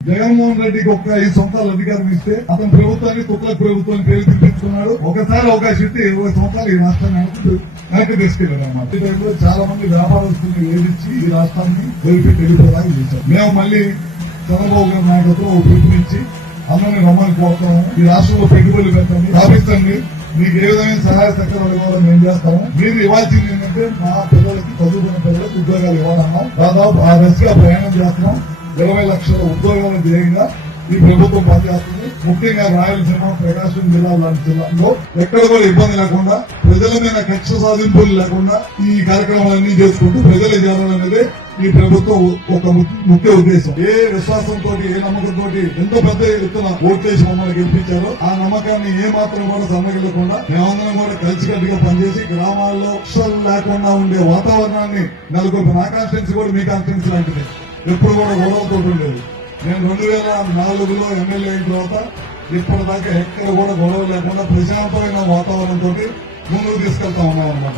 జగన్మోహన్ రెడ్డికి ఒక్క ఐదు సంవత్సరాలు అధికారం ఇస్తే అతని ప్రభుత్వాన్ని తుక్కల ప్రభుత్వాన్ని పేరు తెప్పించుకున్నాడు ఒకసారి అవకాశం ఇస్తే ఇరవై సంవత్సరాలు ఈ రాష్ట్రాన్ని వెనక్కి వెనక్కి తీసుకెళ్ళారు అన్నమాట. ఈ టైంలో చాలా మంది వ్యాపారస్తుల్ని వేధించి ఈ రాష్ట్రాన్ని వదిలిపెట్టి వెళ్ళిపోయేలాగా చేశారు. మేము మళ్ళీ చంద్రబాబు గారి నాయకత్వం పిలుపునిచ్చి అందరినీ రమ్మని కోరుతాము. ఈ రాష్ట్రంలో పెట్టుబడులు పెట్టండి. స్థాపించండి మీకు ఏ విధమైన సహాయ సహకారాలు ఇవ్వాలో మేము చేస్తాము. మీరు ఇవ్వాల్సింది ఏంటంటే మా పిల్లలకి చదువుకున్న పిల్లలకు ఉద్యోగాలు ఇవ్వాలన్నాం దాదాపు ఆ దశగా ప్రయాణం చేస్తున్నాం. ఇరవై లక్షల ఉద్యోగాల ధ్యేయంగా ఈ ప్రభుత్వం పనిచేస్తుంది. ముఖ్యంగా రాయలసీమ ప్రకాశం జిల్లా లాంటి జిల్లాల్లో ఎక్కడ కూడా ఇబ్బంది లేకుండా ప్రజల మీద కక్ష సాధింపులు లేకుండా ఈ కార్యక్రమాలన్నీ చేసుకుంటూ ప్రజల అనేది ఈ ప్రభుత్వం ఒక ముఖ్య ఉద్దేశం. ఏ విశ్వాసంతో ఏ నమ్మకంతో ఎంత పెద్ద ఎత్తున ఓట్లేసి మమ్మల్ని గెలిపించారో ఆ నమ్మకాన్ని ఏ మాత్రం కూడా సన్నగిల్లకుండా మేమందరం కూడా కలిసికట్టుగా పనిచేసి గ్రామాల్లో అసలు లేకుండా ఉండే వాతావరణాన్ని నెలకొల్పిన నా కాన్స్టిట్యున్సీ కూడా మీ కాన్స్టిట్యున్సీ లాంటిది. ఎప్పుడు కూడా గొడవలతో ఉండేది. నేను రెండు వేల నాలుగులో ఎమ్మెల్యే అయిన తర్వాత ఇప్పటిదాకా ఎక్కడ కూడా గొడవ లేకుండా ప్రశాంతమైన వాతావరణంతో ముందుకు తీసుకెళ్తా ఉన్నాం అనమాట